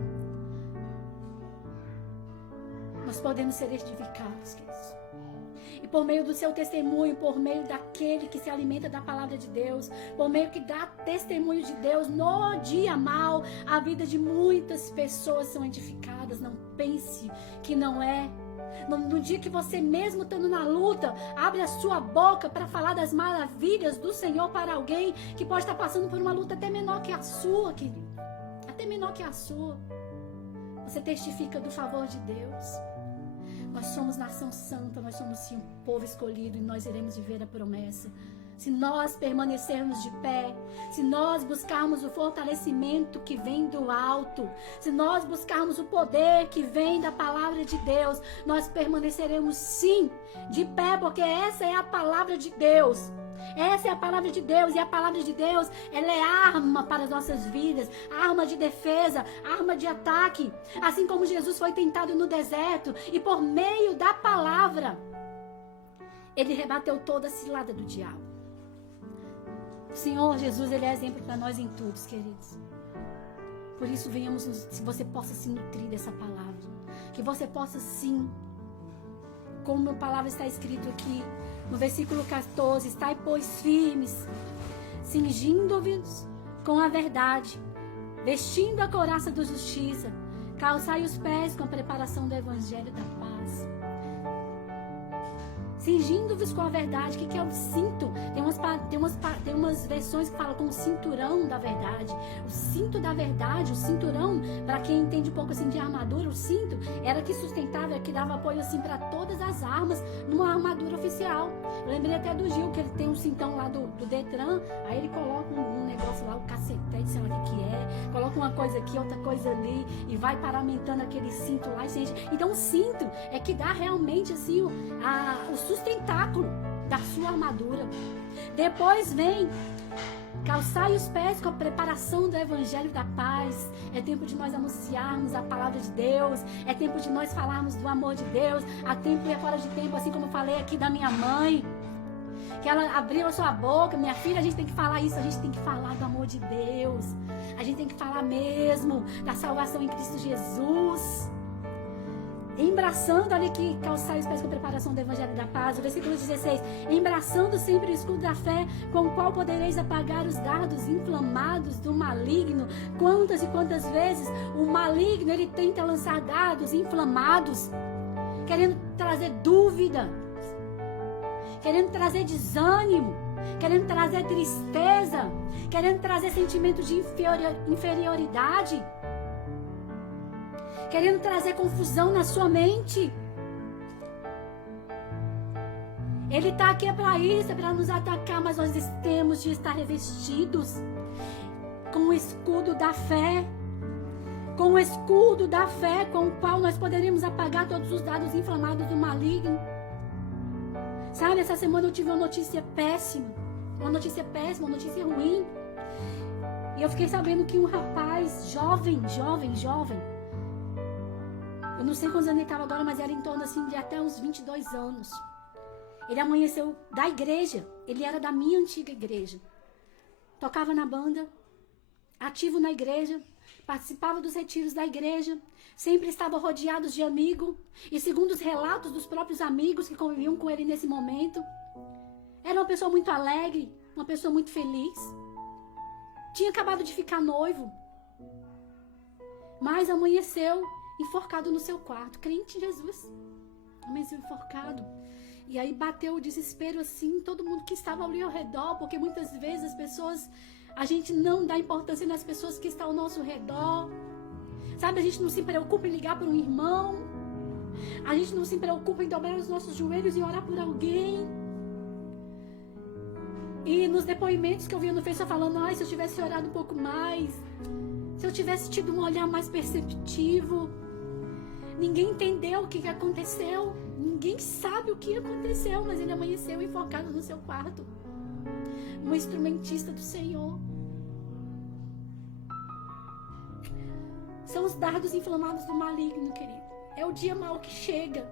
nós podemos ser edificados, queridos. E por meio do seu testemunho, por meio daquele que se alimenta da palavra de Deus, por meio que dá testemunho de Deus no dia mau, a vida de muitas pessoas são edificadas. Não pense que não é. No dia que você mesmo estando na luta, abre a sua boca para falar das maravilhas do Senhor para alguém que pode estar passando por uma luta até menor que a sua, querido. Até menor que a sua. Você testifica do favor de Deus. Nós somos nação santa, nós somos sim um povo escolhido e nós iremos viver a promessa. Se nós permanecermos de pé, se nós buscarmos o fortalecimento que vem do alto, se nós buscarmos o poder que vem da palavra de Deus, nós permaneceremos sim de pé, porque essa é a palavra de Deus. Essa é a palavra de Deus, e a palavra de Deus, ela é arma para as nossas vidas, arma de defesa, arma de ataque. Assim como Jesus foi tentado no deserto, e por meio da palavra, ele rebateu toda a cilada do diabo. O Senhor Jesus, ele é exemplo para nós em tudo, queridos. Por isso, venhamos, se você possa se nutrir dessa palavra, que você possa sim, como a palavra está escrito aqui, no versículo 14, estai, pois, firmes, cingindo-vos com a verdade, vestindo a couraça da justiça, calçai os pés com a preparação do evangelho da paz. Cingindo-vos com a verdade. O que é o cinto? Tem umas versões que falam com o cinturão da verdade. O cinto da verdade, o cinturão, para quem entende um pouco assim de armadura, o cinto era que sustentava, que dava apoio assim para todas as armas numa armadura oficial. Eu lembrei até do Gil, que ele tem um cintão lá do Detran, aí ele coloca um negócio lá, o cacetete, sei lá o que é, coloca uma coisa aqui, outra coisa ali, e vai paramentando aquele cinto lá. Então o cinto é que dá realmente assim o sustentáculo da sua armadura. Depois vem calçai os pés com a preparação do Evangelho da Paz. É tempo de nós anunciarmos a palavra de Deus. É tempo de nós falarmos do amor de Deus. Há tempo e é fora de tempo, assim como eu falei aqui da minha mãe, que ela abriu a sua boca. Minha filha, a gente tem que falar isso. A gente tem que falar do amor de Deus. A gente tem que falar mesmo da salvação em Cristo Jesus. Embraçando, olha aqui, calçai os pés com a preparação do Evangelho da Paz. O versículo 16. Embraçando sempre o escudo da fé, com o qual podereis apagar os dardos inflamados do maligno. Quantas e quantas vezes o maligno, ele tenta lançar dardos inflamados, querendo trazer dúvida, querendo trazer desânimo, querendo trazer tristeza, querendo trazer sentimento de inferioridade, querendo trazer confusão na sua mente. Ele está aqui para isso, é para nos atacar, mas nós temos de estar revestidos com o escudo da fé, com o escudo da fé, com o qual nós poderíamos apagar todos os dardos inflamados do maligno. Sabe, essa semana eu tive uma notícia péssima, uma notícia ruim. E eu fiquei sabendo que um rapaz jovem, eu não sei quantos anos ele estava agora, mas era em torno assim de até uns 22 anos. Ele amanheceu da igreja. Ele era da minha antiga igreja. Tocava na banda, ativo na igreja, participava dos retiros da igreja, sempre estava rodeado de amigos. E segundo os relatos dos próprios amigos que conviviam com ele nesse momento, era uma pessoa muito alegre, uma pessoa muito feliz. Tinha acabado de ficar noivo, mas amanheceu enforcado no seu quarto, crente em Jesus. Amanheceu enforcado. E aí bateu o desespero assim, todo mundo que estava ali ao redor, porque muitas vezes as pessoas, a gente não dá importância nas pessoas que estão ao nosso redor. Sabe, a gente não se preocupa em ligar para um irmão, a gente não se preocupa em dobrar os nossos joelhos e orar por alguém. E nos depoimentos que eu via no Facebook falando, se eu tivesse orado um pouco mais, se eu tivesse tido um olhar mais perceptivo. Ninguém entendeu o que aconteceu. Ninguém sabe o que aconteceu, mas ele amanheceu enfocado no seu quarto. Um instrumentista do Senhor. São os dardos inflamados do maligno, querido. É o dia mau que chega.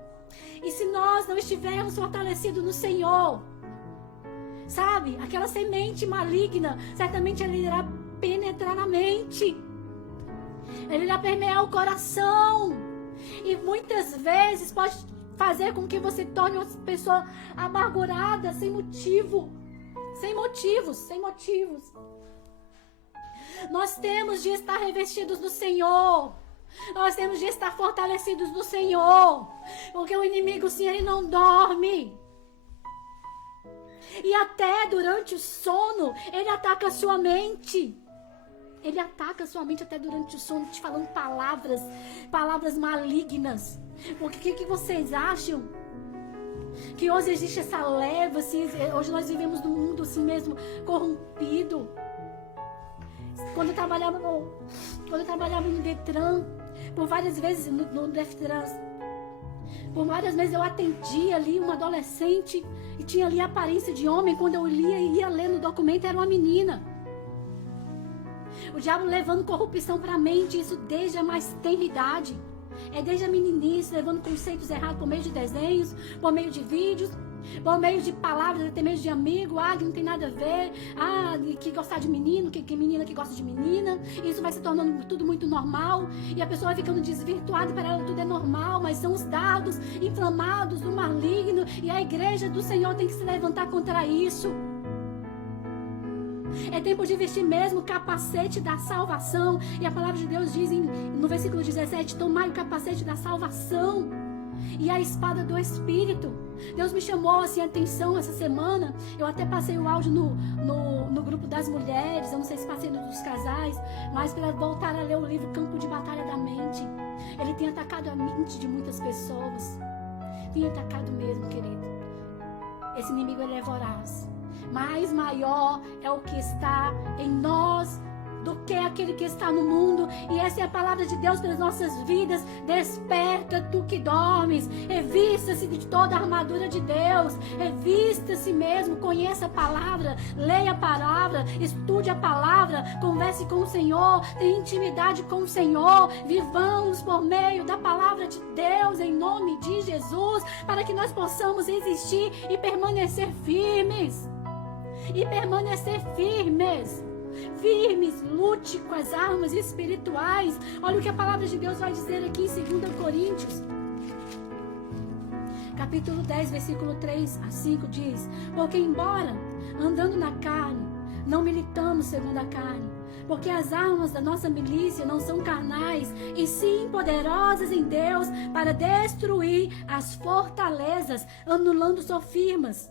E se nós não estivermos fortalecidos no Senhor, sabe, aquela semente maligna, certamente ela irá penetrar na mente. Ele irá permear o coração. E muitas vezes pode fazer com que você torne uma pessoa amargurada, sem motivos. Nós temos de estar revestidos do Senhor. Nós temos de estar fortalecidos no Senhor. Porque o inimigo, sim, ele não dorme. E até durante o sono, ele ataca a sua mente. Ele ataca a sua mente até durante o sono, te falando palavras malignas. Porque o que vocês acham? Que hoje existe essa leva, assim, hoje nós vivemos num mundo assim mesmo, corrompido. Quando eu trabalhava no Detran, por várias vezes, no Detran, por várias vezes eu atendia ali uma adolescente e tinha ali a aparência de homem. Quando eu ia ler no documento, era uma menina. O diabo levando corrupção para a mente, isso desde a mais tenra idade. É desde a meninice, levando conceitos errados por meio de desenhos, por meio de vídeos, por meio de palavras, até mesmo de amigo. Que não tem nada a ver. Que gostar de menino, que menina que gosta de menina. Isso vai se tornando tudo muito normal. E a pessoa vai ficando desvirtuada e para ela tudo é normal. Mas são os dardos inflamados do maligno. E a igreja do Senhor tem que se levantar contra isso. É tempo de vestir mesmo o capacete da salvação. E a palavra de Deus diz no versículo 17: tomai o capacete da salvação. e a espada do Espírito. Deus me chamou assim a atenção essa semana. Eu até passei o áudio no grupo das mulheres, eu não sei se passei no dos casais, mas para voltar a ler o livro Campo de Batalha da Mente. Ele tem atacado a mente de muitas pessoas. Tem atacado mesmo, querido. Esse inimigo, ele é voraz. Mas maior é o que está em nós do que aquele que está no mundo. E essa é a palavra de Deus para as nossas vidas. Desperta, tu que dormes. Revista-se de toda a armadura de Deus. Revista-se mesmo. Conheça a palavra. Leia a palavra. Estude a palavra. Converse com o Senhor. Tenha intimidade com o Senhor. Vivamos por meio da palavra de Deus, em nome de Jesus, para que nós possamos existir e permanecer firmes. E permanecer firmes. Firmes, lute com as armas espirituais. Olha o que a palavra de Deus vai dizer aqui em 2 Coríntios capítulo 10, versículo 3 a 5 diz: porque embora andando na carne, não militamos segundo a carne, porque as armas da nossa milícia não são carnais, e sim poderosas em Deus para destruir as fortalezas, anulando sofismas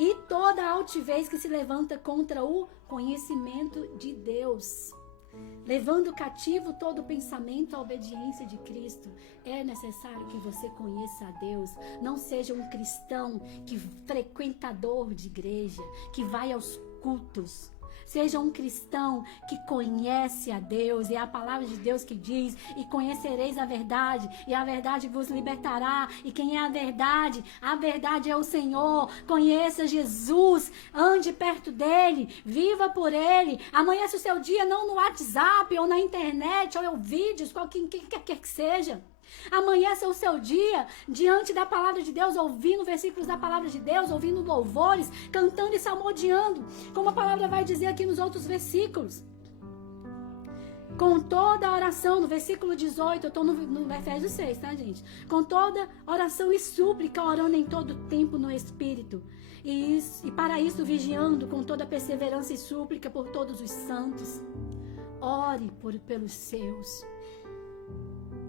e toda a altivez que se levanta contra o conhecimento de Deus, levando cativo todo pensamento à obediência de Cristo. É necessário que você conheça a Deus. Não seja um cristão frequentador de igreja, que vai aos cultos. Seja um cristão que conhece a Deus. E é a palavra de Deus que diz: e conhecereis a verdade, e a verdade vos libertará. E quem é a verdade? A verdade é o Senhor. Conheça Jesus, ande perto dele, viva por ele. Amanheça o seu dia não no WhatsApp, ou na internet, ou em vídeos, quem quer que seja. Amanheça o seu dia diante da palavra de Deus, ouvindo versículos da palavra de Deus, ouvindo louvores, cantando e salmodiando, como a palavra vai dizer aqui nos outros versículos. Com toda oração, no versículo 18, eu estou no Efésios 6, tá, gente? Com toda oração e súplica, orando em todo tempo no Espírito. E para isso, vigiando com toda perseverança e súplica por todos os santos. Ore pelos seus.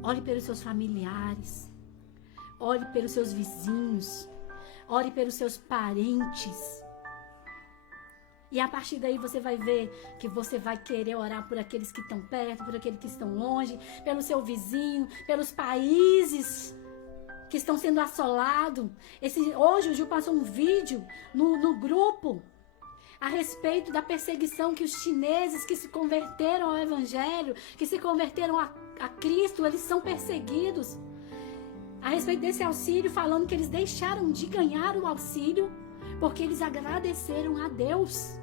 Ore pelos seus familiares. Ore pelos seus vizinhos. Ore pelos seus parentes. E a partir daí você vai ver que você vai querer orar por aqueles que estão perto, por aqueles que estão longe, pelo seu vizinho, pelos países que estão sendo assolados. Hoje o Gil passou um vídeo no grupo a respeito da perseguição que os chineses que se converteram ao Evangelho, que se converteram a Cristo, eles são perseguidos. A respeito desse auxílio, falando que eles deixaram de ganhar o auxílio porque eles agradeceram a Deus.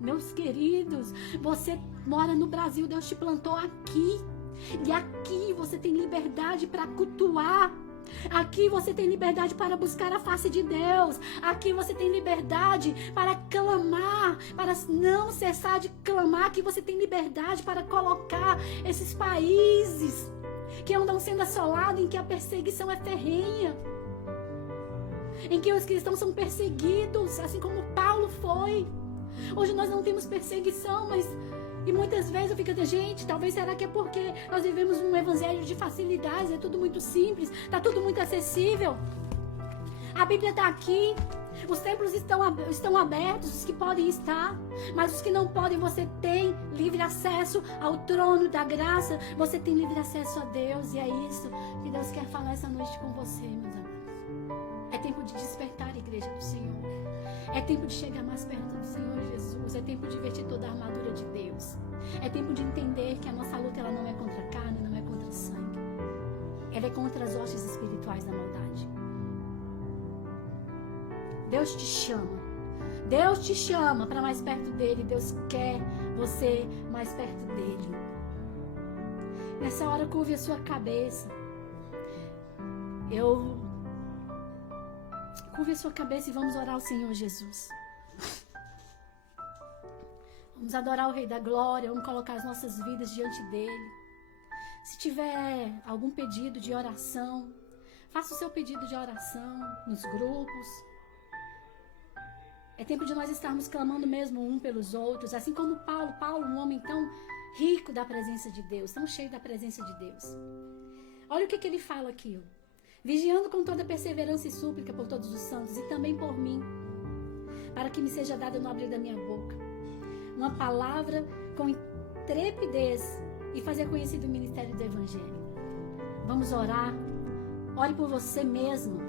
Meus queridos, você mora no Brasil, Deus te plantou aqui. E aqui você tem liberdade para cultuar. Aqui você tem liberdade para buscar a face de Deus. Aqui você tem liberdade para clamar, para não cessar de clamar. Aqui você tem liberdade para colocar esses países que andam sendo assolados, em que a perseguição é ferrenha, em que os cristãos são perseguidos, assim como Paulo foi. Hoje nós não temos perseguição, e muitas vezes eu fico dizendo, gente, talvez será que é porque nós vivemos um evangelho de facilidades, é tudo muito simples, está tudo muito acessível. A Bíblia está aqui, os templos estão abertos, os que podem estar, mas os que não podem, você tem livre acesso ao trono da graça, você tem livre acesso a Deus, e é isso que Deus quer falar essa noite com você, meus amados. É tempo de despertar a igreja do Senhor. É tempo de chegar mais perto do Senhor Jesus. É tempo de vestir toda a armadura de Deus. É tempo de entender que a nossa luta ela não é contra a carne, não é contra o sangue. Ela é contra as hostes espirituais da maldade. Deus te chama. Deus te chama para mais perto dele. Deus quer você mais perto dele. Nessa hora, curve a sua cabeça. Curve a sua cabeça e vamos orar ao Senhor Jesus. Vamos adorar o Rei da Glória, vamos colocar as nossas vidas diante dele. Se tiver algum pedido de oração, faça o seu pedido de oração nos grupos. É tempo de nós estarmos clamando mesmo um pelos outros, assim como Paulo, um homem tão rico da presença de Deus, tão cheio da presença de Deus. Olha o que ele fala aqui, ó. Vigiando com toda perseverança e súplica por todos os santos e também por mim, para que me seja dada no abrir da minha boca uma palavra com intrepidez e fazer conhecido o ministério do Evangelho. Vamos orar. Ore por você mesmo.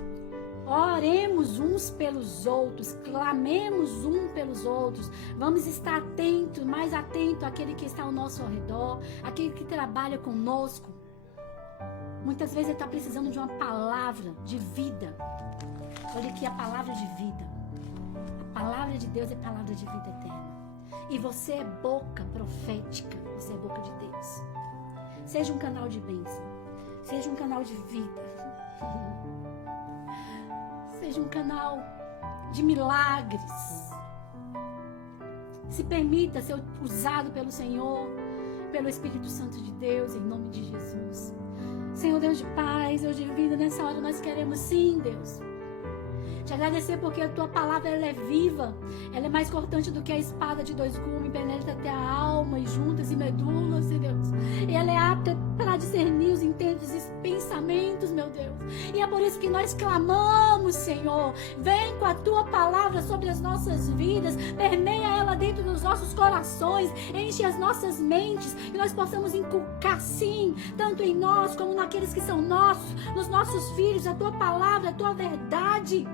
Oremos uns pelos outros, clamemos um pelos outros. Vamos estar atentos, mais atento àquele que está ao nosso redor, àquele que trabalha conosco. Muitas vezes ele está precisando de uma palavra de vida. Olha aqui a palavra de vida. A palavra de Deus é palavra de vida eterna. E você é boca profética, você é boca de Deus. Seja um canal de bênção, seja um canal de vida. Seja um canal de milagres. Se permita ser usado pelo Senhor, pelo Espírito Santo de Deus, em nome de Jesus. Senhor Deus de paz, Deus de vida, nessa hora nós queremos sim, Deus, te agradecer porque a tua palavra ela é viva, ela é mais cortante do que a espada de dois gumes, penetra até a alma e juntas e medulas, Deus. E ela é apta para discernir os intentos e os pensamentos, meu Deus. E é por isso que nós clamamos, Senhor, vem com a tua palavra sobre as nossas vidas, permeia ela dentro dos nossos corações, enche as nossas mentes, que nós possamos inculcar sim, tanto em nós como naqueles que são nossos, nos nossos filhos, a tua palavra, a tua verdade.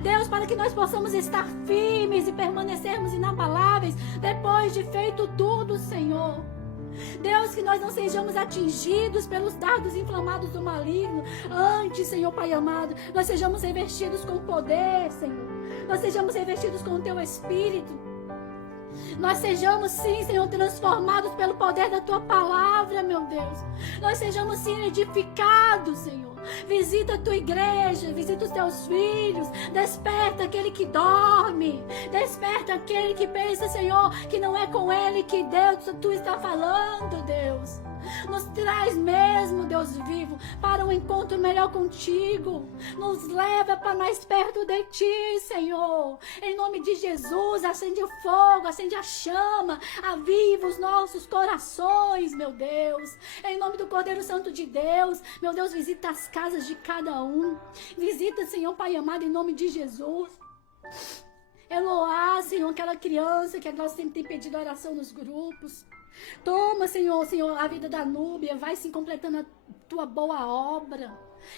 Deus, para que nós possamos estar firmes e permanecermos inabaláveis depois de feito tudo, Senhor. Deus, que nós não sejamos atingidos pelos dardos inflamados do maligno. Antes, Senhor Pai amado, nós sejamos revestidos com poder, Senhor. Nós sejamos revestidos com o Teu Espírito. Nós sejamos sim, Senhor, transformados pelo poder da Tua palavra, meu Deus. Nós sejamos sim edificados, Senhor. Visita a Tua igreja, visita os Teus filhos. Desperta aquele que dorme. Desperta aquele que pensa, Senhor, que não é com ele que Deus, Tu está falando, Deus. Nos traz mesmo, Deus vivo, para um encontro melhor contigo. Nos leva para mais perto de Ti, Senhor. Em nome de Jesus, acende o fogo, acende a chama, aviva os nossos corações, meu Deus. Em nome do Cordeiro Santo de Deus, meu Deus, visita as casas de cada um. Visita, Senhor Pai amado, em nome de Jesus. Eloá, Senhor, aquela criança que nós sempre tem pedido oração nos grupos. Toma, Senhor, a vida da Núbia, vai se completando a Tua boa obra.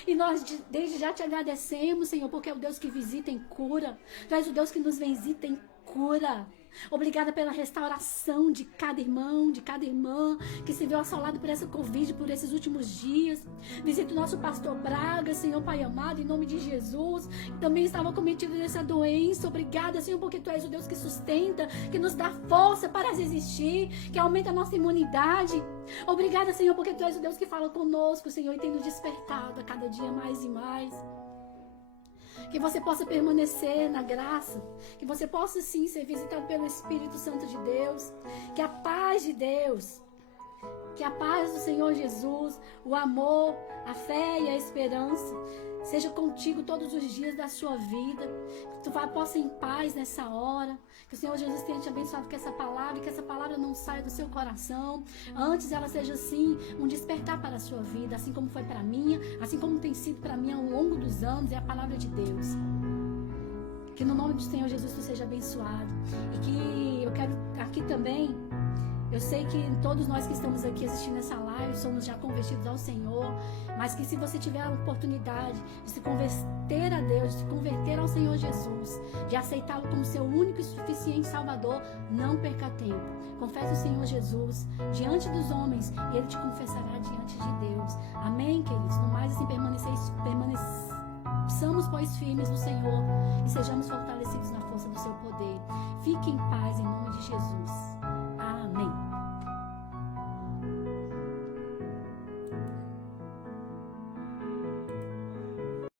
E nós desde já te agradecemos, Senhor, porque é o Deus que visita em cura. Tu és o Deus que nos visita em cura. Obrigada pela restauração de cada irmão, de cada irmã que se viu assolado por essa Covid, por esses últimos dias. Visita o nosso pastor Braga, Senhor Pai amado, em nome de Jesus, que também estava cometido nessa doença. Obrigada, Senhor, porque Tu és o Deus que sustenta, que nos dá força para resistir, que aumenta a nossa imunidade. Obrigada, Senhor, porque Tu és o Deus que fala conosco, Senhor, e tem nos despertado a cada dia mais e mais. Que você possa permanecer na graça, que você possa sim ser visitado pelo Espírito Santo de Deus, que a paz de Deus, que a paz do Senhor Jesus, o amor, a fé e a esperança seja contigo todos os dias da sua vida, que tu possa ir em paz nessa hora, que o Senhor Jesus tenha te abençoado com essa palavra, e que essa palavra não saia do seu coração, antes ela seja assim, um despertar para a sua vida, assim como foi para a minha, assim como tem sido para mim ao longo dos anos, é a palavra de Deus. Que no nome do Senhor Jesus tu seja abençoado, e que eu quero aqui também, eu sei que todos nós que estamos aqui assistindo essa live somos já convertidos ao Senhor, mas que se você tiver a oportunidade de se converter a Deus, de se converter ao Senhor Jesus, de aceitá-lo como seu único e suficiente Salvador, não perca tempo. Confesse o Senhor Jesus diante dos homens e Ele te confessará diante de Deus. Amém, queridos? No mais, assim, permaneçamos, pois, firmes no Senhor e sejamos fortalecidos na força do seu poder. Fique em paz em nome de Jesus.